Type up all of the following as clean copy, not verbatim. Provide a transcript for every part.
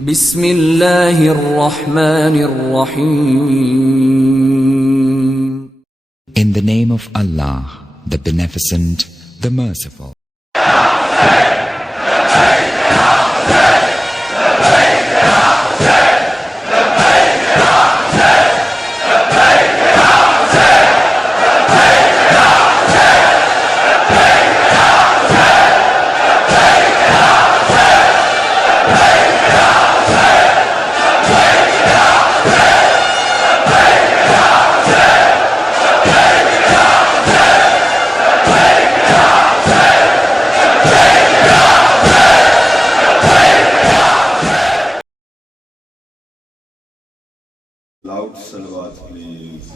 Bismillahir Rahmanir Rahim. In the name of Allah, the Beneficent, the Merciful. Loud salawat, please.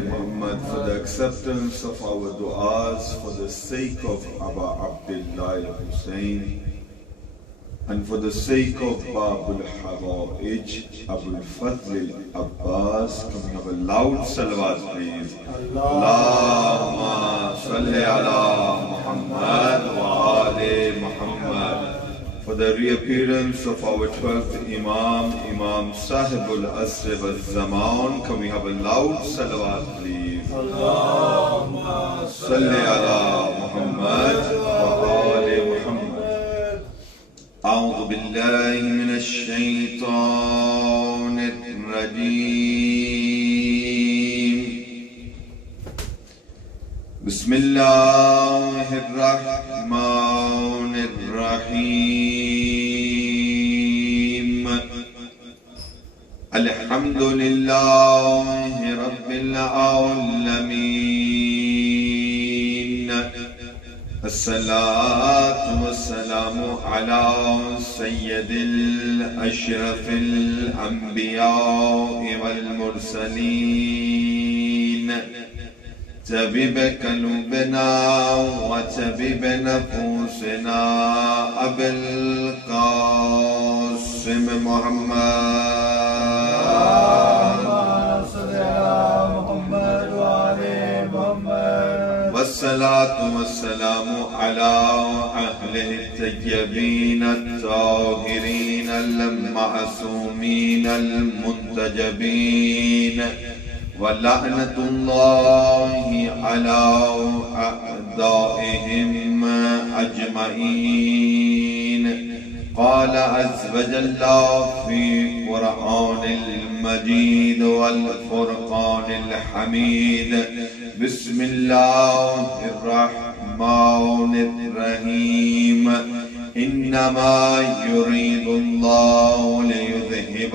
Muhammad, for the acceptance of our du'as, for the sake of Aba Abdullah Hussain, and for the sake of Babul Hawa'ij, Abul Fadl Abbas. Can we have a loud salawat, please? Allahumma salli ala Muhammad wa ali Muhammad. For the reappearance of our 12th Imam, Imam Sahibul Asr wal Zaman. Can we have a loud salawat, please? Allahumma salli ala Muhammad wa ali Muhammad. A'udhu billahi minash shaitanir rajeem. Bismillahir Rahmanir Rahim. Alhamdulillahi Rabbil Alameen. As-salatu was-salamu ala Sayyidil Ashrafil Anbiya'i wal-Mursaleen. طبيب قلوبنا وطبيب نفوسنا أبي القاسم محمد والصلاة والسلام على أهله الطيبين الطاهرين المعصومين المنتجبين ولعنة الله على أعدائهم أجمعين. قال عز وجل في القرآن المجيد والفرقان الحميد: بسم الله الرحمن الرحيم. إنما يريد الله ليذهب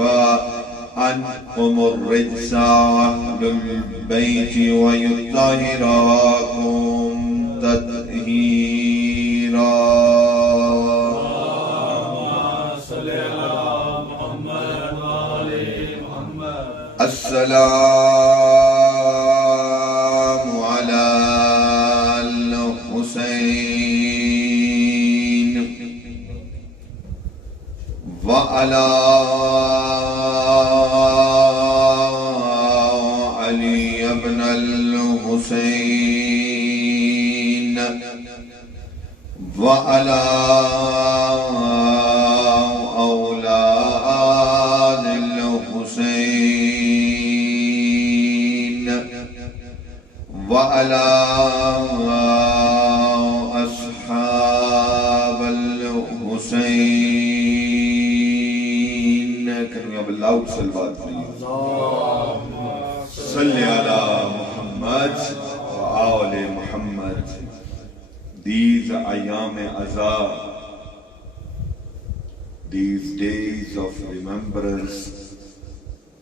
عنكم الرجس أهل البيت ويطهركم تطهيرا. اللهم صل على محمد وآل محمد. السلام على الحسين وعلى حسين وعلى أولاد الحسين وعلى أصحاب الحسين. Can we have a loud salawat, please? Salli ala Muhammad wa ali Muhammad. These Ayam-e-Aza, these days of remembrance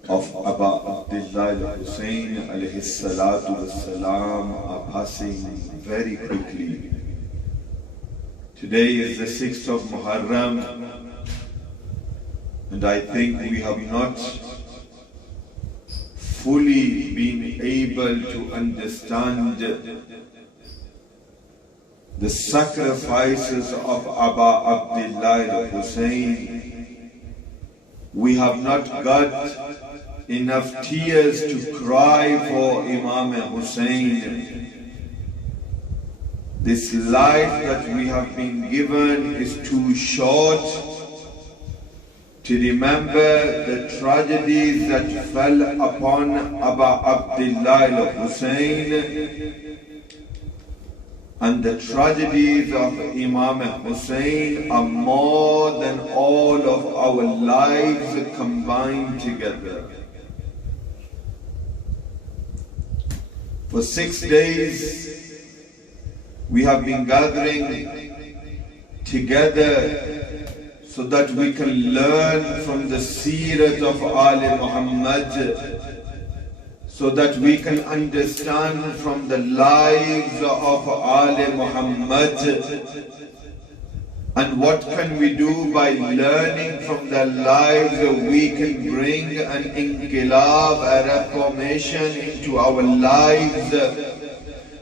of Aba Abdullah Hussain alayhi salatu wassalam are passing very quickly. Today is the 6th of Muharram, and I think we have not fully been able to understand the sacrifices of Aba Abdullah Hussain. We have not got enough tears to cry for Imam Hussain. This life that we have been given is too short to remember the tragedies that fell upon Abu Abdullah al-Hussain and the tragedies of Imam Hussain are more than all of our lives combined together. For 6 days we have been gathering together so that we can learn from the seerat of Ali Muhammad, so that we can understand from the lives of Ali Muhammad. And what can we do by learning from their lives? We can bring an inqilab, a reformation into our lives,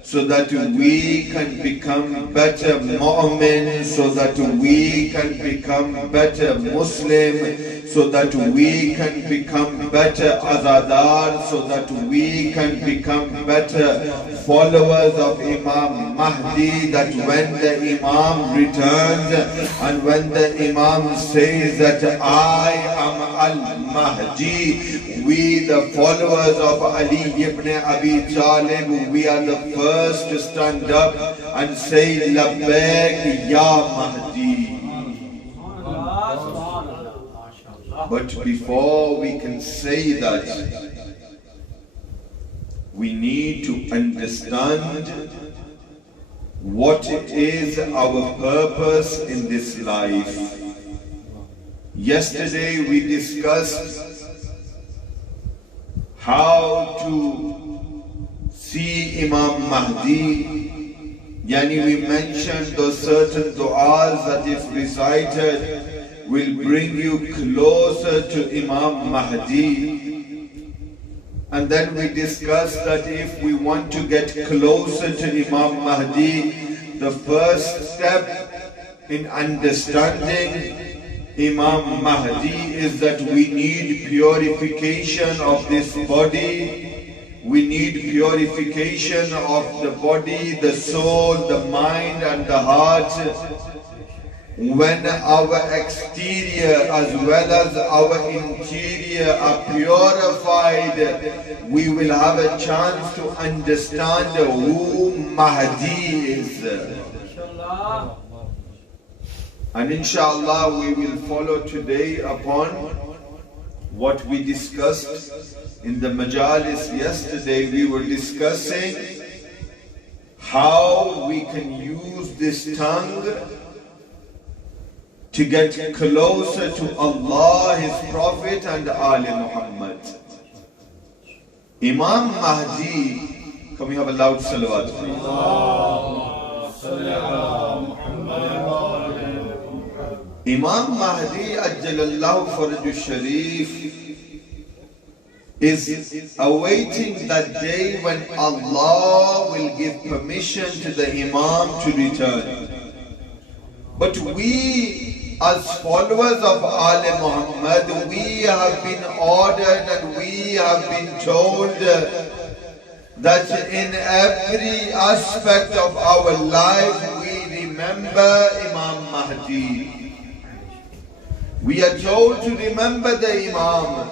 so that we can become better mu'min, so that we can become better Muslim, so that we can become better azadar, so that we can become better followers of Imam Mahdi, that when the Imam returns and when the Imam says that I am al-Mahdi, we the followers of Ali ibn Abi Talib, we are the first to stand up and say Labbaik Ya Mahdi. But before we can say that, we need to understand what is our purpose in this life. Yesterday we discussed how to see Imam Mahdi. Yani we mentioned those certain du'as that if recited will bring you closer to Imam Mahdi. And then we discussed that if we want to get closer to Imam Mahdi, the first step in understanding Imam Mahdi is that we need purification of this body. We need purification of the body, the soul, the mind and the heart. When our exterior as well as our interior are purified, we will have a chance to understand who Mahdi is. And inshallah we will follow today upon what we discussed in the majalis yesterday. We were discussing how we can use this tongue to get closer to Allah, His Prophet and Ali Muhammad. Imam Mahdi, can we have a loud salawat please? Imam Mahdi Ajjalallahu Faraju Sharif is awaiting that day when Allah will give permission to the Imam to return. But we as followers of Ali Muhammad, we have been ordered and we have been told that in every aspect of our life we remember Imam Mahdi. We are told to remember the Imam.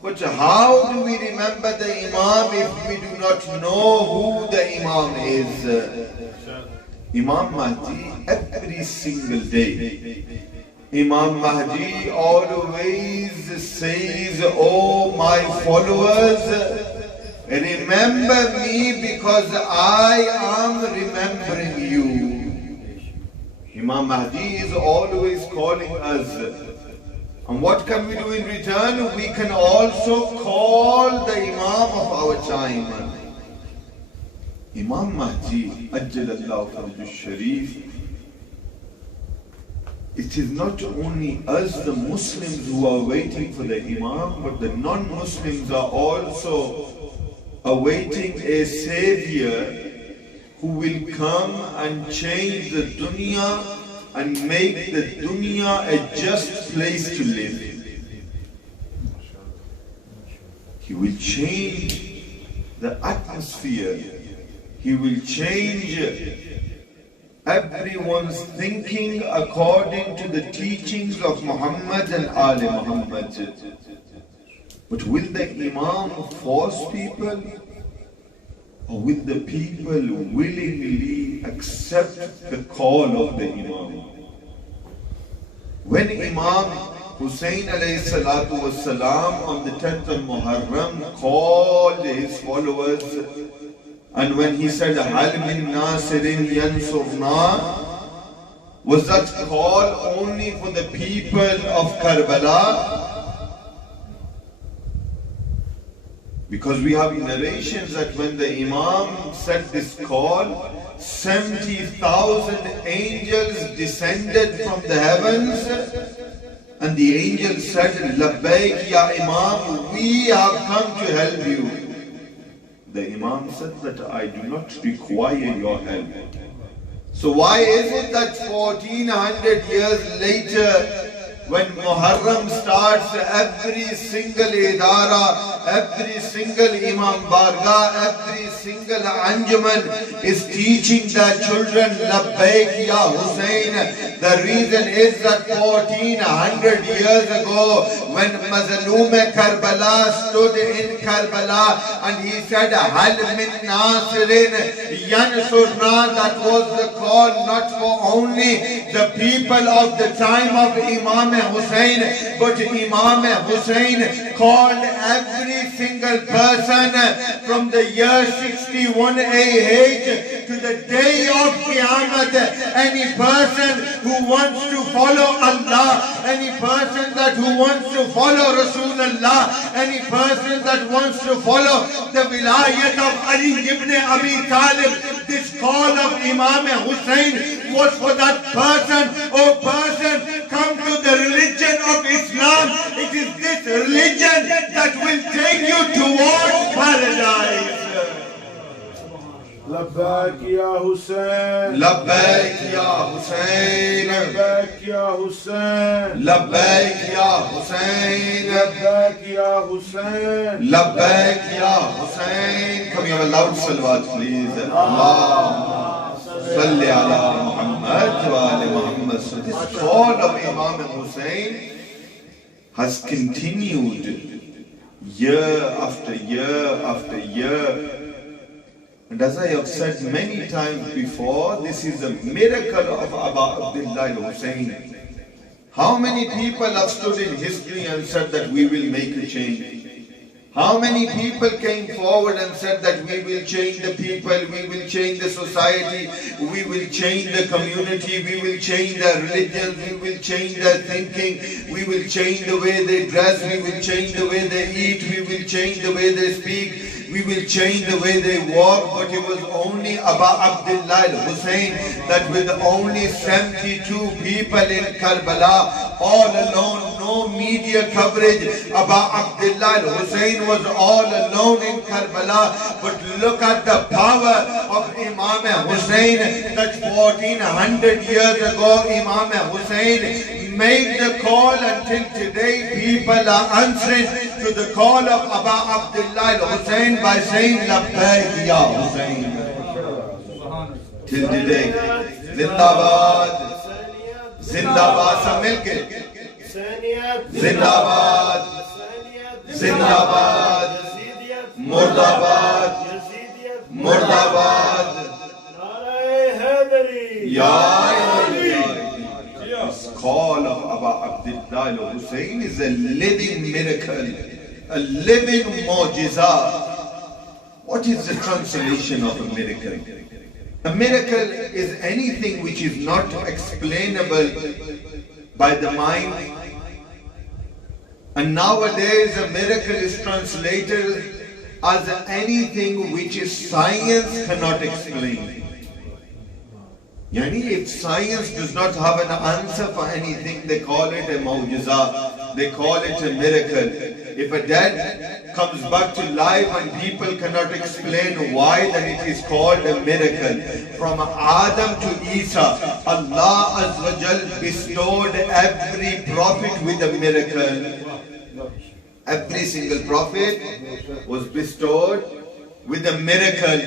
But how do we remember the Imam if we do not know who the Imam is? Imam Mahdi, every single day, Imam Mahdi always says, oh my followers, remember me because I am remembering you. Imam Mahdi is always calling us. And what can we do in return? We can also call the Imam of our time. Imam Mahdi, Ajjalallahu Faraju Sharif, it is not only us the Muslims who are waiting for the Imam, but the non-Muslims are also awaiting a savior who will come and change the dunya and make the dunya a just place to live. He will change the atmosphere. He will change everyone's thinking according to the teachings of Muhammad and Ali Muhammad. But will the Imam force people? Or will the people willingly accept the call of the Imam? When Imam Hussain alayhi salatu wasalam on the 10th of Muharram called his followers, and when he said, Hal min nasirin yansurna, was that call only for the people of Karbala? Because we have narrations that when the Imam said this call, 70,000 angels descended from the heavens, and the angels said, Labbaik ya Imam, we have come to help you. The Imam said that I do not require your help. So why is it that 1400 years later, when Muharram starts, every single idara, every single Imam Barga, every single Anjuman is teaching their children, Labbaik ya Hussain? The reason is that 1400 years ago, when Mazloom Karbala stood in Karbala and he said, Hal min nasirin yansurna, that was the call not for only the people of the time of Imam Hussain, but Imam Hussain called every single person from the year 61 AH to the day of Qiyamah. Any person who wants to follow Allah, any person who wants to follow Rasulullah, any person that wants to follow the wilayat of Ali ibn Abi Talib, this call of Imam Hussain was for that person. Oh person, come to the religion of Islam. It is this religion that will take you towards paradise. Labbaik ya Hussain, Labbaik ya Hussain, Labbaik ya Hussain, Labbaik ya Hussain, Labbaik ya Hussain, Labbaik ya Hussain. Can we have a loud salawat please? Allahumma salli ala Muhammad wa ali Muhammad. So this call of Imam Hussain has continued year after year after year. And as I have said many times before, this is a miracle of Aba Abdullah Hussain. How many people have stood in history and said that we will make a change? How many people came forward and said that we will change the people, we will change the society, we will change the community, we will change their religion, we will change their thinking, we will change the way they dress, we will change the way they eat, we will change the way they speak, we will change the way they walk. But it was only Aba Abdullah Hussain that with only 72 people in Karbala, all alone, no media coverage, Aba Abdullah Hussain was all alone in Karbala. But look at the power of Imam Hussain, that 1400 years ago Imam Hussain made the call. Until today people are answering to the call of Aba Abdullah Hussain by saying Labbaik ya Hussain. Till today. Zindabad, Zindabad, sab milke. Zindabad, Zindabad, Murdabad, Murdabad. This call of Aba Abdullah Hussain is a living miracle, a living mu'jiza. What is the translation of a miracle? A miracle is anything which is not explainable by the mind. And nowadays a miracle is translated as anything which is science cannot explain. Yani if science does not have an answer for anything, they call it a mu'jiza, they call it a miracle. If a dead comes back to life and people cannot explain why, then it is called a miracle. From Adam to Isa, Allah Azza wa Jal bestowed every prophet with a miracle. Every single prophet was bestowed with a miracle.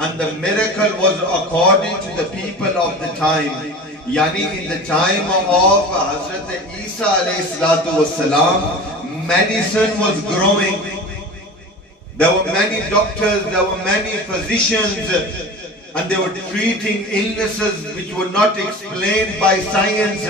And the miracle was according to the people of the time. Yani in the time of Hazrat Isa alayhi salatu wasalam, medicine was growing. There were many doctors, there were many physicians, and they were treating illnesses which were not explained by science.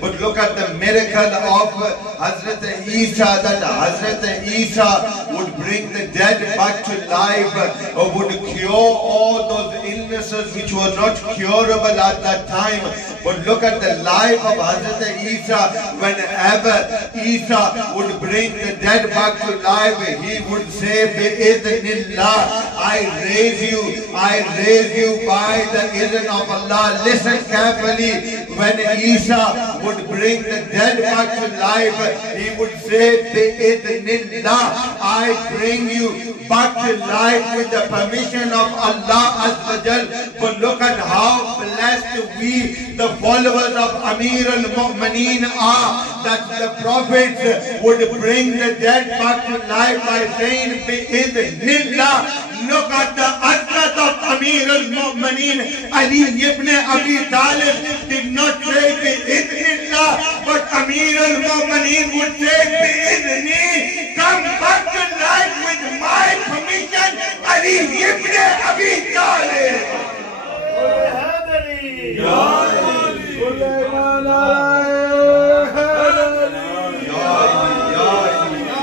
But look at the miracle of Hazrat Isa, that Hazrat Isa would bring the dead back to life, or would cure all those illnesses which were not curable at that time. But look at the life of Hazrat Isa. Whenever Isa would bring the dead back to life, he would say, Bi-idhnillah, I raise you by the izn of Allah. Listen carefully. When Isa would bring the dead back to life, he would say, Bi-idhnillah, I bring you back to life with the permission of Allah Azza wa Jal. But look at how blessed we, the followers of Amir al-Mu'mineen, are, that the prophets would bring the dead back to life by saying, Bi-idhnillah. Look at the Hazrat of Amir al-Mu'mineen, Ali ibn Abi Talib did not say Bi-idhnillah, but Amir al-Mu'mineen would say Bi-idhni, come back to life with my permission, Ali ibn Abi Talib.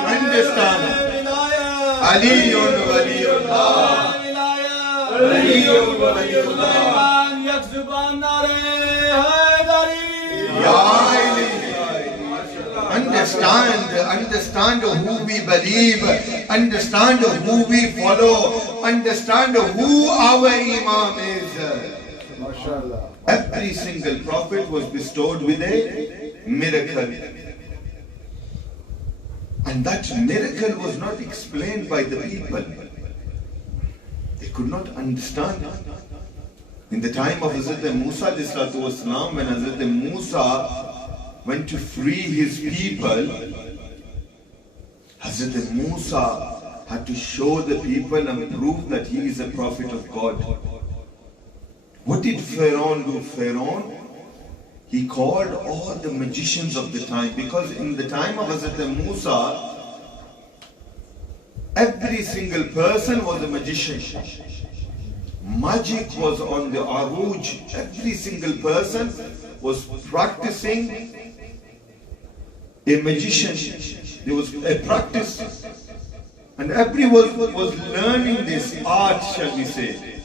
Understand? Ali Understand who we believe, understand who we follow, understand who our Imam is. Every single prophet was bestowed with a miracle. And that miracle was not explained by the people. They could not understand. In the time of Hazrat Musa ﷺ, when Hazrat Musa went to free his people, Hazrat Musa had to show the people and prove that he is a prophet of God. What did Pharaoh do? Pharaoh, he called all the magicians of the time, because in the time of Hazrat Musa, every single person was a magician. Magic was on the aruj. Every single person was practicing a magician. There was a practice, and everyone was learning this art, shall we say.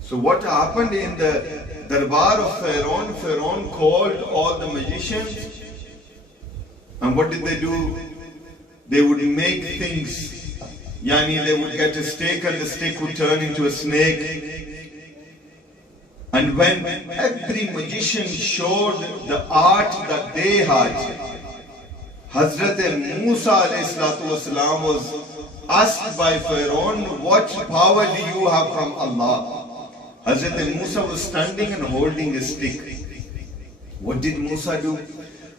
So what happened in the Darbar of Pharaoh? Pharaoh called all the magicians, and what did they do? They would make things. Yani, they would get a stick and the stick would turn into a snake. And when every magician showed the art that they had, Hazrat Musa ﷺ was asked by Pharaoh, what power do you have from Allah? Hazrat Musa was standing and holding a stick. What did Musa do?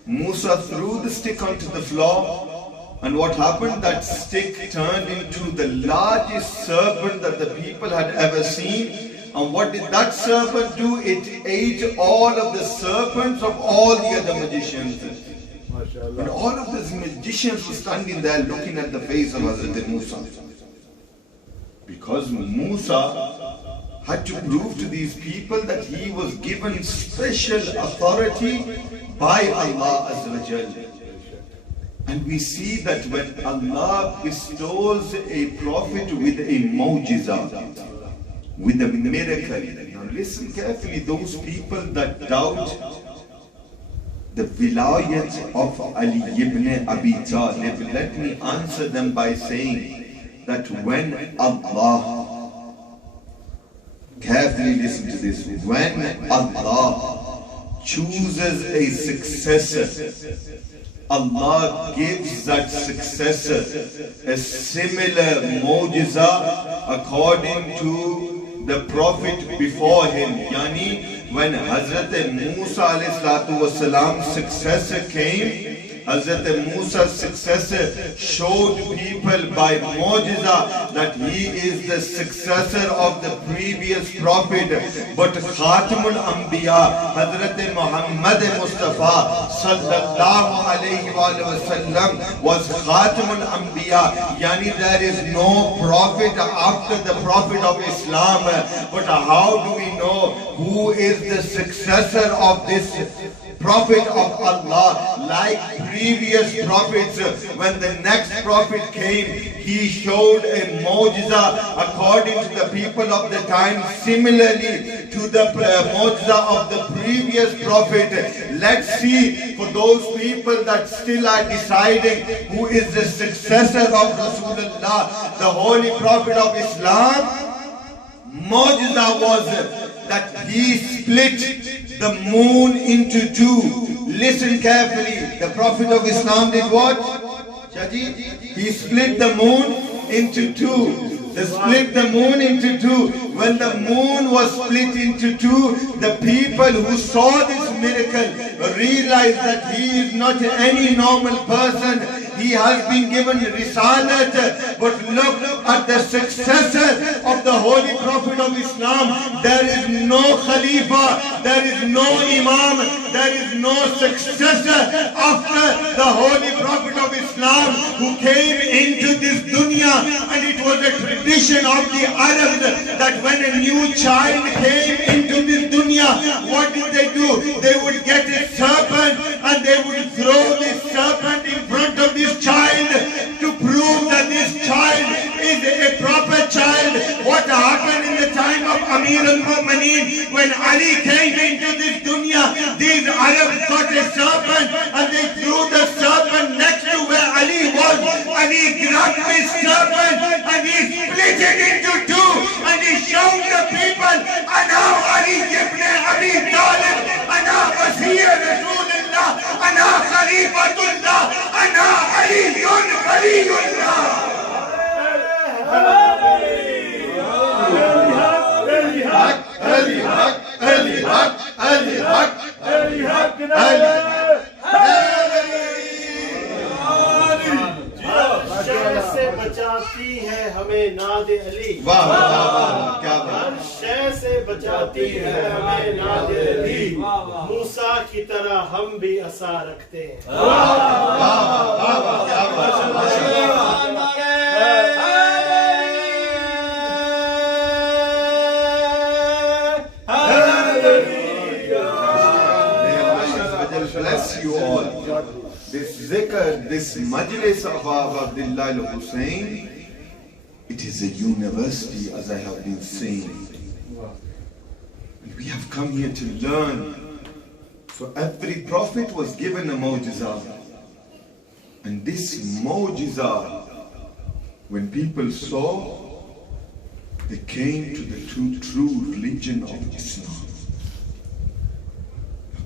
Musa threw the stick onto the floor, and what happened? That stick turned into the largest serpent that the people had ever seen. And what did that serpent do? It ate all of the serpents of all the other magicians. And all of these magicians were standing there looking at the face of Hazrat Musa. Because Musa had to prove to these people that he was given special authority by Allah Azza wa Jal. And we see that when Allah bestows a prophet with a mu'jiza, with a miracle. Now listen carefully, those people that doubt the vilayat of Ali ibn Abi Talib, let me answer them by saying that when Allah, carefully listen to this, when Allah chooses a successor, Allah gives that successor a similar mu'jiza according to the prophet before him. Yani, when Hazrat Musa alayhi salatu wasalam's successor came, Hazrat Musa's successor showed people by Mu'jiza that he is the successor of the previous prophet. But Khatimul Anbiya, Hazrat Muhammad Mustafa sallallahu alayhi wa sallam was Khatimul Anbiya. Yani there is no prophet after the prophet of Islam. But how do we know who is the successor of this prophet of Allah? Like previous prophets, when the next prophet came, he showed a mu'jiza according to the people of the time, similarly to the mu'jiza of the previous prophet. Let's see, for those people that still are deciding who is the successor of Rasulullah, the holy prophet of Islam, mu'jiza was that he split the moon into two. Listen carefully. The Prophet of Islam did what? Shaji? He split the moon into two. They split the moon into two. When the moon was split into two, the people who saw this miracle realized that he is not any normal person. He has been given risalat. But look at the successor of the Holy Prophet of Islam. There is no Khalifa, there is no Imam, there is no successor after the Holy Prophet of Islam who came into this dunya. And it was a tradition of the Arabs that when a new child came into this dunya, what did they do? They would get a serpent and they would throw this serpent in front of this child to prove that this child is a proper child. What happened in the time of Amir al-Mu'mineen when Ali came into this dunya? These Arabs got a serpent and they threw the serpent next to where Ali was. Ali grabbed this serpent and he split it into two and he showed the people, Ana Ali ibn Abi Talib, Ana Wazir Rasulullah, Ana Khalifatullah, Ana Aliyun Khalilullah. Ali Haq, Ali Haq, Ali Haq, Ali Haq, Ali sir से बचाती है हमें नाद अली। वाह वाह वाह, क्या बात। हर शर से बचाती है हमें नाद अली। मूसा की तरह हम भी आसा रखते हैं। वाह वाह वाह वाह, क्या बात। Bless you all. This zikr, this majlis of Abdullah al-Hussain, it is a university, as I have been saying. And we have come here to learn. So every prophet was given a mu'jiza. And this mu'jiza, when people saw, they came to the true religion of Islam.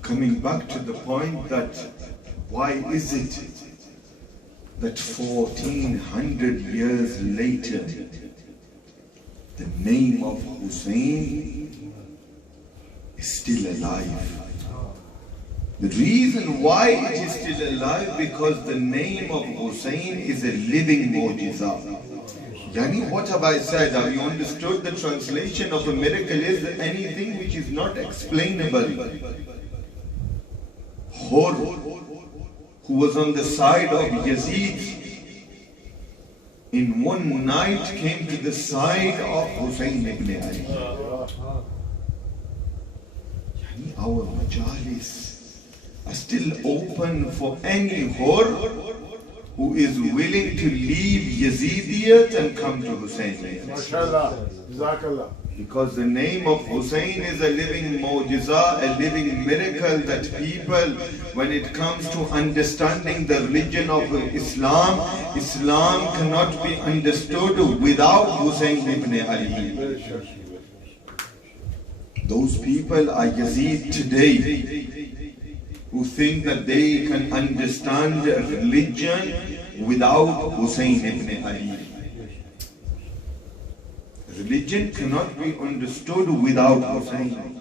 Coming back to the point that why is it that 1400 years later the name of Hussain is still alive? The reason why it is still alive, because the name of Hussain is a living mu'jiza. Yani, what have I said? Have you understood? The translation of a miracle is anything which is not explainable. Hur, who was on the side of Yazid, in one night came to the side of Hussain ibn Ali. Yani, our majalis are still open for any Hur who is willing to leave Yazidiyat and come to Hussain. MashaAllah. Jazakallah. Because the name of Hussain is a living mu'jiza, a living miracle that people, when it comes to understanding the religion of Islam, Islam cannot be understood without Hussain ibn Ali. Those people are Yazid today, who think that they can understand religion without Hussain ibn Ali. Religion cannot be understood without Hussain.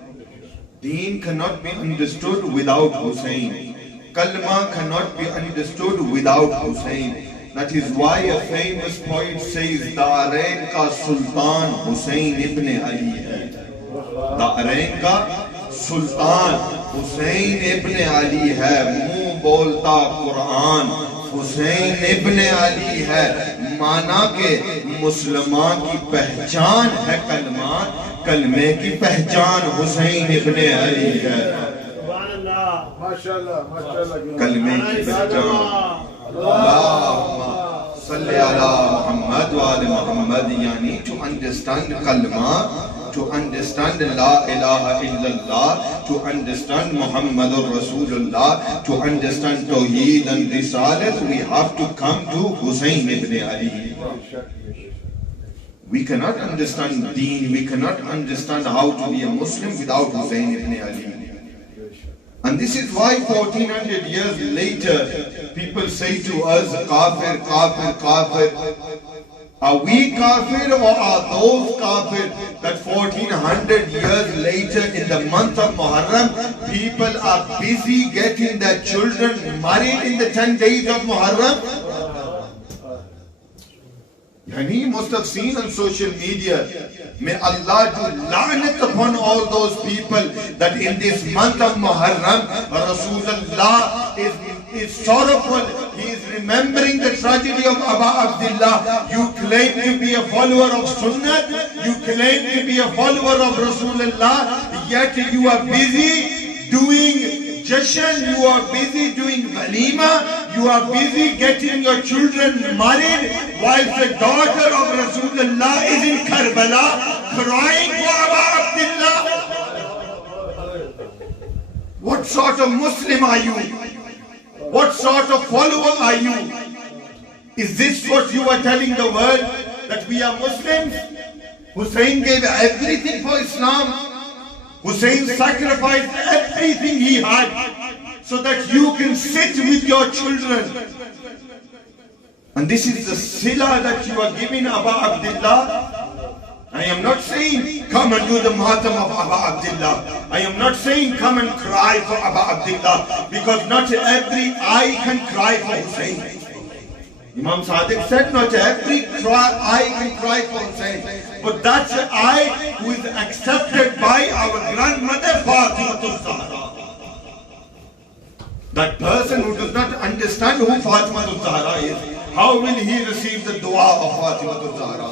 Deen cannot be understood without Hussain. Kalma cannot be understood without Hussain. That is why a famous poet says, Da'arain ka Sultan Hussain ibn Ali hai. Da'arain ka Sultan Hussain ibn Ali hai. Muh bolta Quran Hussain ibn Ali hai. माना के मुसलमान की पहचान है कलमा, कलमे की पहचान हुसैन इब्न अली है। माशाल्लाह माशाल्लाह कलमे की पहचान अल्लाहुम्मा सल्ली अला मुहम्मद व आले मुहम्मद, यानी to understand kalma, to understand la ilaha illallah, to understand Muhammadur Rasulullah, to understand Tawheed and Risalat, we have to come to Hussain ibn Ali. We cannot understand deen, we cannot understand how to be a Muslim without Hussain ibn Ali. And this is why 1400 years later, people say to us, kafir, kafir, kafir. Are we kafir or are those kafir that 1400 years later in the month of Muharram, people are busy getting their children married in the 10 days of Muharram? And he must have seen on social media, may Allah do la'nat upon all those people that in this month of Muharram, Rasulullah is sorrowful, he is remembering the tragedy of Aba Abdullah. You claim to be a follower of Sunnah, you claim to be a follower of Rasulullah, yet you are busy doing Jashan, you are busy doing walima, you are busy getting your children married, whilst the daughter of Rasulullah is in Karbala crying for Abu Abdullah. What sort of Muslim are you? What sort of follower are you? Is this what you are telling the world, that we are Muslims? Hussain gave everything for Islam. Hussain sacrificed everything he had so that you can sit with your children. And this is the sila that you are giving Abu Abdullah. I am not saying come and do the matam of Abu Abdullah. I am not saying come and cry for Abu Abdullah, because not every eye can cry for Hussain. Imam Sadiq said not every eye can cry for Hussain. But that's the eye who is accepted by our grandmother Fatima-tul-Zahra. That person who does not understand who Fatima-tul-Zahra is, how will he receive the dua of Fatima-tul-Zahra?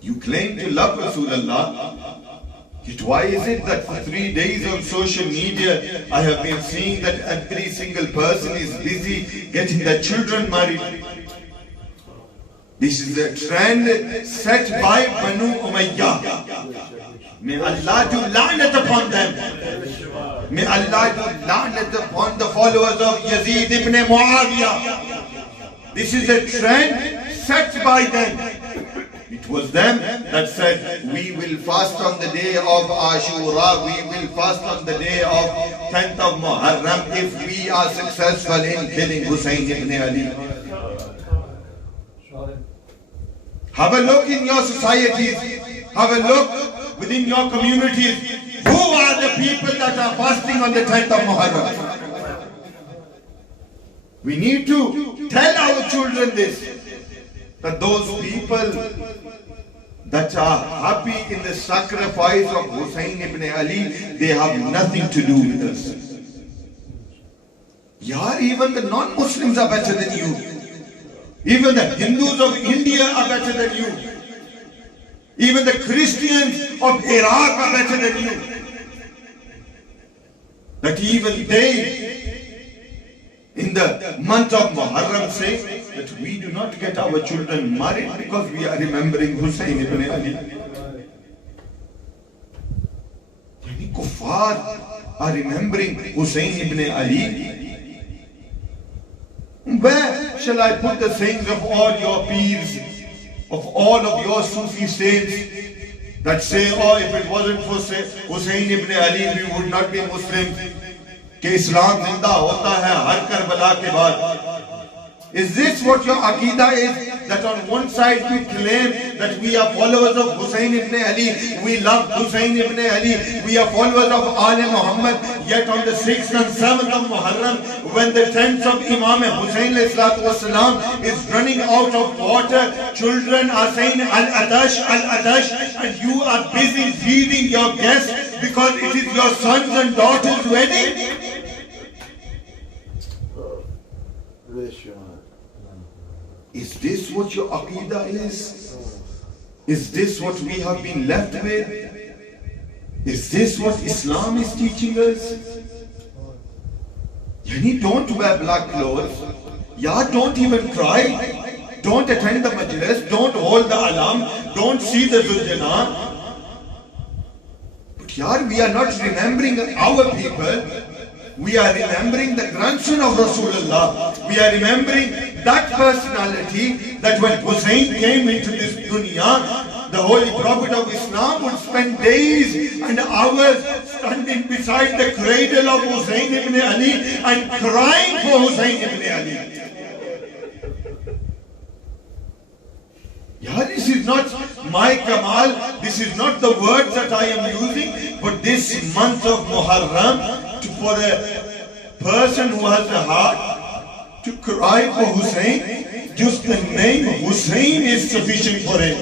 You claim to love Rasulullah, yet why is it that for 3 days on social media I have been seeing that every single person is busy getting their children married? This is the trend set by Banu Umayyah. May Allah do la'nat upon them. May Allah do la'nat upon the followers of Yazid ibn Muawiyah. This is a trend set by them. It was them that said, we will fast on the day of Ashura, we will fast on the day of 10th of Muharram if we are successful in killing Hussain ibn Ali. Have a look in your societies, have a look within your communities. Who are the people that are fasting on the 10th of Muharram? We need to tell our children this, that those people that are happy in the sacrifice of Hussain ibn Ali, they have nothing to do with us. Yaar, even the non-Muslims are better than you. Even the Hindus of India are better than you. Even the Christians of Iraq are better than you. That even they, in the month of Muharram, say that we do not get our children married because we are remembering Hussain ibn Ali. Yani kuffar are remembering Hussain ibn Ali. Where shall I put the sayings of all your peers, of all of your Sufi saints that say, oh, if it wasn't for Hussain ibn Ali, we would not be Muslims. Ke Islam zinda hota hai har Karbala ke baad. Is this what your Aqidah is? that on one side we claim that we are followers of Hussain ibn Ali, we love Hussain ibn Ali, we are followers of Ali Muhammad, yet on the 6th and 7th of Muharram, when the tents of Imam Hussain ﷺ is running out of water, children are saying Al-Atash, Al-Atash, and you are busy feeding your guests because it is your sons and daughters' wedding. Is this what your Aqidah is? Is this what we have been left with? Is this what Islam is teaching us? Yani, don't wear black clothes. Yeah, don't even cry. Don't attend the majlis. Don't hold the alam. Don't see the Zuljana. But yaar, we are not remembering our people. We are remembering the grandson of Rasulullah. We are remembering that personality that when Hussain came into this dunya, the Holy Prophet of Islam would spend days and hours standing beside the cradle of Hussain ibn Ali and crying for Hussain ibn Ali. Yeah, this is not my Kamal, this is not the words that I am using, but this month of Muharram, for a person who has a heart to cry for Hussain, just the name Hussain is sufficient for him.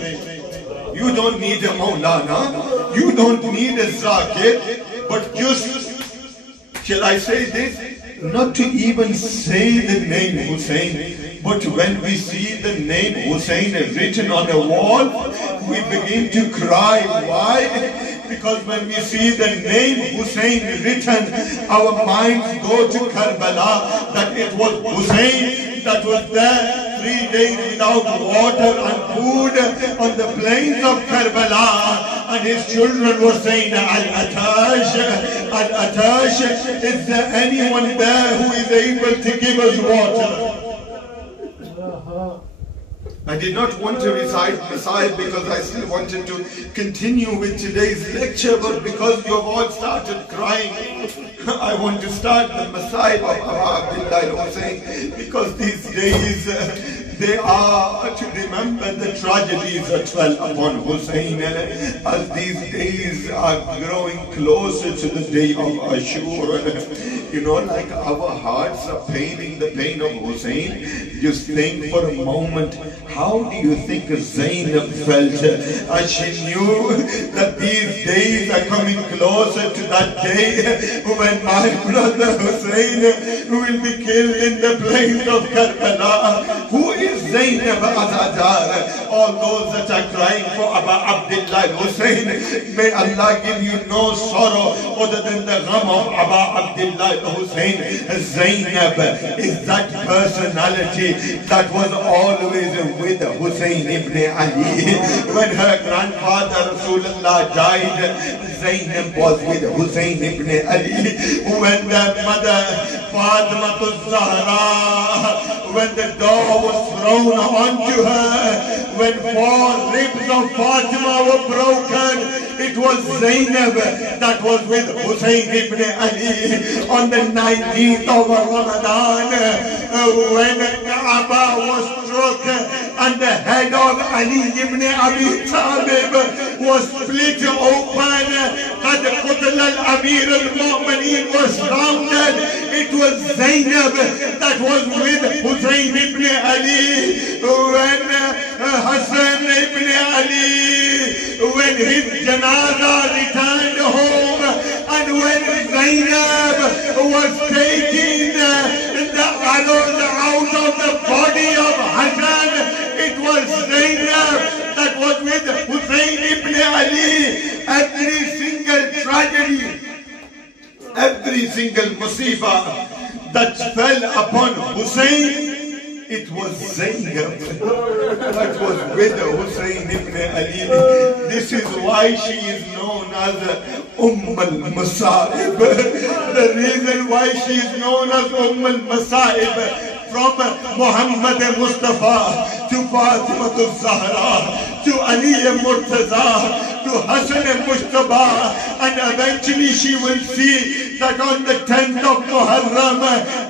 You don't need a Molana, you don't need a Zakir, but just, shall I say this, not to even say the name Hussain, but when we see the name Hussain written on a wall, we begin to cry. Why? Because when we see the name Hussain written, our minds go to Karbala, that it was Hussain that was there 3 days without water and food on the plains of Karbala, and his children were saying, Al-Atash, Al-Atash, is there anyone there who is able to give us water? I did not want to recite Masahib because I still wanted to continue with today's lecture, but because you have all started crying, I want to start the Masahib of Abdullah Hussain, because these days they are to remember the tragedies that fell upon Hussain, as these days are growing closer to the day of Ashura. You know, like our hearts are paining the pain of Hussain. Just think for a moment, how do you think Zainab felt as she knew that these days are coming closer to that day when my brother Hussain will be killed in the plains of Karbala? Who is Zainab Azadar? All those that are crying for Aba Abdullah Hussain, may Allah give you no sorrow other than the gham of Aba Abdullah Hussain. Zainab is that personality that was always with Hussain ibn Ali. When her grandfather Rasulullah died, Zainab was with Hussain ibn Ali. When the mother Fatima al-Zahra, when the door was thrown onto her, when 4 ribs of Fatima were broken, it was Zainab that was with Hussain ibn Ali. On the 19th of Ramadan, when Kaaba was struck and the head of Ali ibn Abi Talib was split open, and Qutl al-Amir al-Mu'mineen was founded, it was Zainab that was with Hussain ibn Ali. When Hassan ibn Ali, when his janaza returned home, and when Zainab was taking the arrows out of the body of Hassan, it was Zainab that was with Hussain ibn Ali. Every single tragedy, every single musiba that fell upon Hussain, it was Zainab that was with Hussain ibn Ali. This is why she is known as al-Masa'ib. The reason why she is known as al-Masa'ib, from Muhammad Mustafa to Fatima al-Zahra to Ali Murtaza, to Hassan Mustafa, and eventually she will see that on the 10th of Muharram,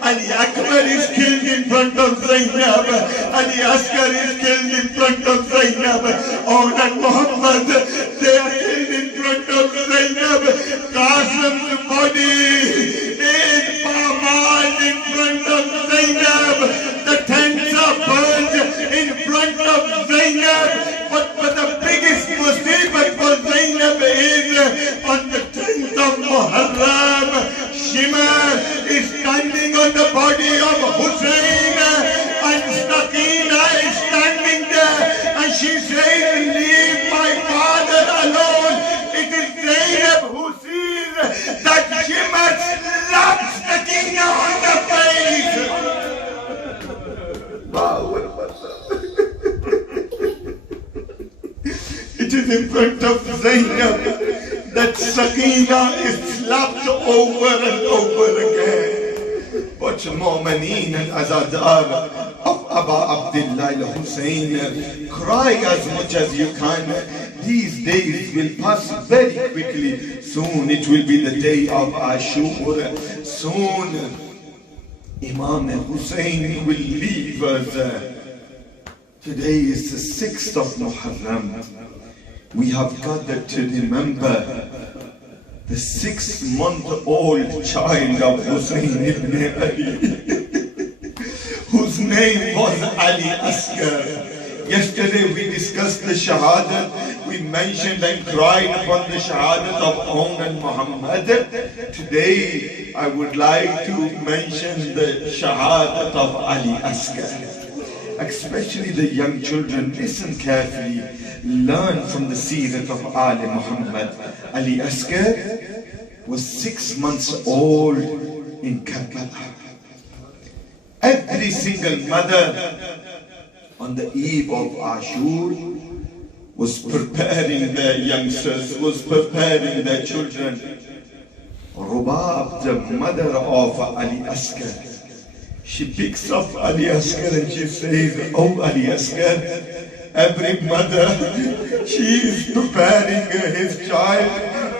Ali Akbar is killed in front of Zainab, Ali Asghar is killed in front of Zainab, Aulad Muhammad, they are killed in front of Zainab, Qasim's body is palmed in front of Zainab, the tents are burned in front of Zainab, but the biggest musibat for Zainab is on the 10th of Muharram, Shimar is standing on the body of Hussain, and Sakina is standing there, and she says, leave my father alone. It is Zainab who sees that Shimar slaps Sakina on the face. It is in front of Zainab that Sakina is slapped over and over again. But Mu'mineen and Azadar of Aba Abdullah al-Hussain, cry as much as you can. These days will pass very quickly. Soon it will be the day of Ashura. Soon Imam Hussain will leave us. Today is the 6th of Muharram. We have gathered to remember the 6-month-old child of Hussain ibn Ali, whose name was Ali Asghar. Yesterday we discussed the Shahadat. We mentioned and cried upon the Shahadat of Anjuman Muhammad. Today I would like to mention the Shahadat of Ali Asghar. Especially the young children, listen carefully. Learn from the seerah of Ali Muhammad. Ali Asghar was 6 months old in Karbala. Every single mother on the eve of Ashur was preparing their youngsters, was preparing their children. Rubab, the mother of Ali Asghar, she picks up Ali Asghar and she says, oh Ali Asghar, every mother, she is preparing his child,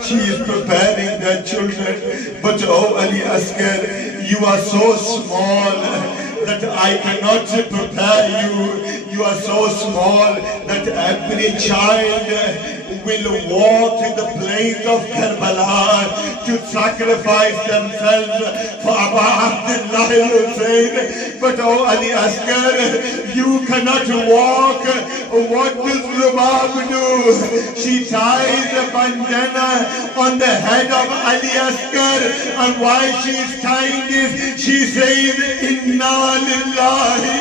she is preparing their children, but oh Ali Asghar, you are so small that I cannot prepare you. You are so small that every child will walk to the place of Karbala to sacrifice themselves for Abu Abdullah al-Hussain. But oh Ali Asghar, you cannot walk. What does Rubab do? She ties a bandana on the head of Ali Asghar, and while she is tying this, she says, Inna lillahi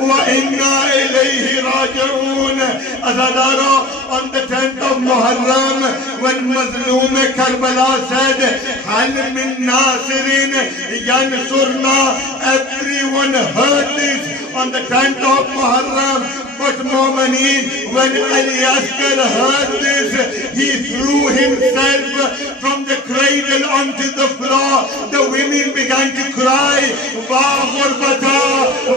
wa inna ilayhi raji'un. Azadara, on the 10th of Muharram, when Mazloom Karbala said, Hal min Nasirin Yansurna, everyone heard this on the 10th of Muharram. But Mu'mineen, when Ali Asghar heard this, he threw himself from the cradle onto the floor. The women began to cry, Wa ghurbata,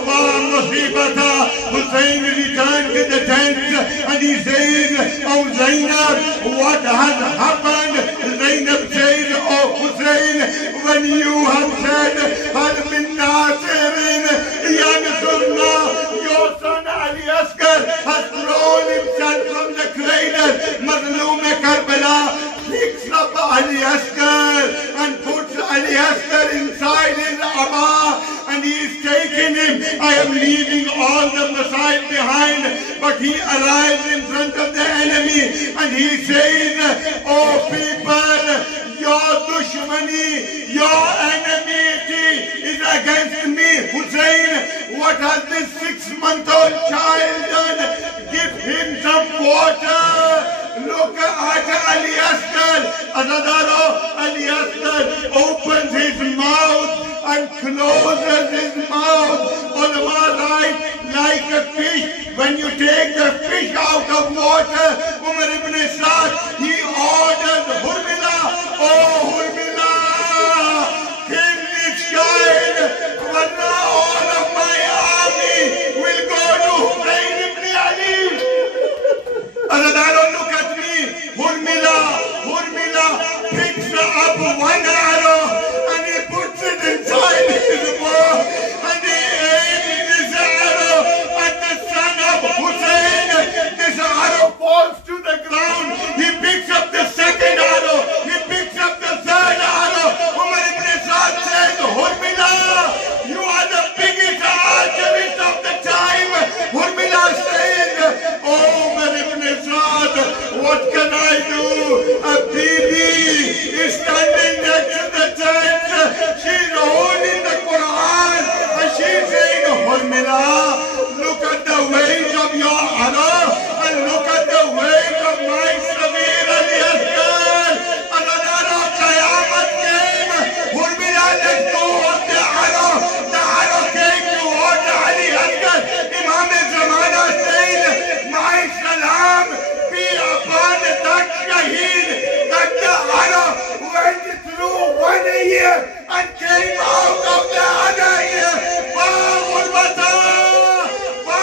wa musibata. Hussain returned to the tent and he says, oh Zainab, what has happened? Zainab says, oh Hussain, when you have said, Hal min Nasirin Yansurna, your son Ali Asghar has thrown himself from the cradle. Mazloom Karbala picks up Ali Asghar and puts Ali Asghar inside his Aba, and he is taking him. I am leaving all the Masail behind, but he arrives in front of the enemy and he says, oh people, your dushmani, your enmity is against me. Hussain, what has this 6-month-old child done? Give him some water. Look at Ali Asghar. Azadaro, Ali Asghar opens his mouth and closes his mouth. Ulama write, like a fish. When you take the fish out of water, Umar ibn Sa'd, he orders Hurmila, oh Hurmila, kill this child. Now all of my army will go to Hussain ibn Ali. and came out of the other ear. Wa gurbata, wa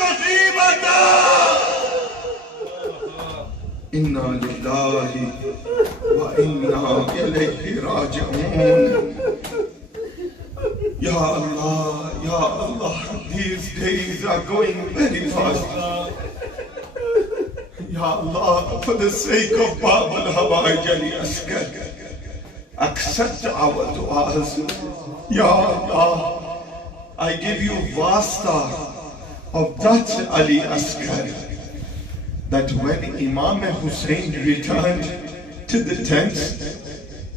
musibata. Inna lillahi wa inna ilayhi raji'un. Ya Allah, these days are going very fast. Ya Allah, for the sake of Babul Hawai Ali Asghar, accept our du'as. Ya Allah, I give you wasta of that Ali Asghar, that when Imam Hussain returned to the tent,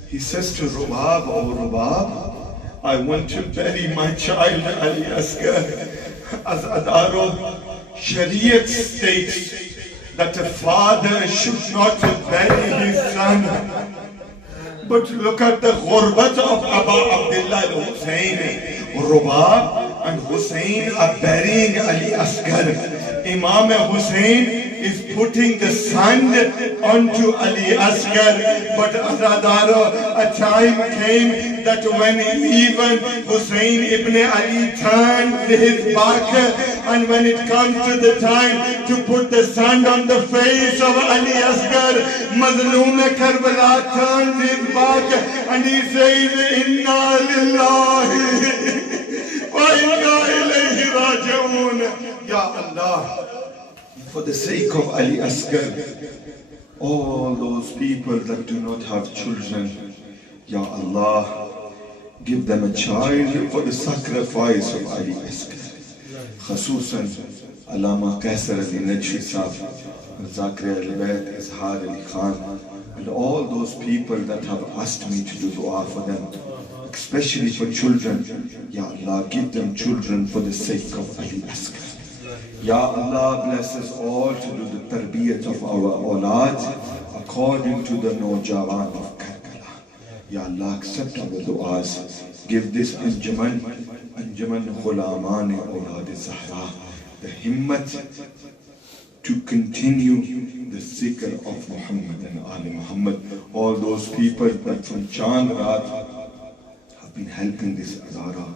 he says to Rubab, "Oh Rubab, I want to bury my child Ali Asghar." As Adaro, Shariat states that a father should not bury his son. But look at the ghurbat of Aba Abdullah al-Hussain. Rubab and Hussain are burying Ali Asghar. Imam Hussain is putting the sand onto Ali Asghar. But Azadaro, a time came that when even Hussain ibn Ali turned his back, and when it comes to the time to put the sand on the face of Ali Asghar, Mazloom Karbala turns his back and he says, "Inna lillahi wa inna ilayhi raji'un." Ya Allah, for the sake of Ali Asghar, all those people that do not have children, Ya Allah, give them a child for the sacrifice of Ali Asghar. Khasusan Allama Qaisar Ali Najfi Sahab, Zakir al-Bayt, Izhar Ali Khan, and all those people that have asked me to do dua for them, especially for children. Ya Allah, give them children for the sake of Ali Asghar. Ya Allah, bless us all to do the tarbiyat of our awlad according to the Nojawan of Karbala. Ya Allah, accept our du'as. Give this Anjuman Ghulaman-e-Aulad-e-Zahra the himmat to continue the zikr of Muhammad and Ali Muhammad. All those people that from Chand Raat have been helping this Adara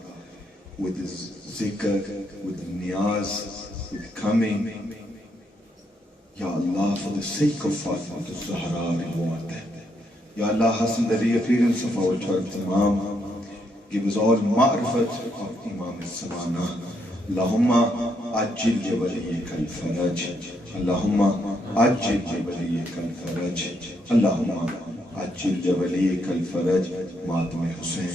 with this zikr, with the niyaz, with coming. Ya Allah, for the sake of Fatima al-Zahra, reward them. Ya Allah, hasten the reappearance of our 12th Imam. Give us all ma'rifat of Imam al-Samana. Allahumma ajil jabaliyaka al-faraj. Allahumma ajil jabaliyaka al-faraj. Allahumma ajil jabaliyaka al-faraj. Matam Hussain.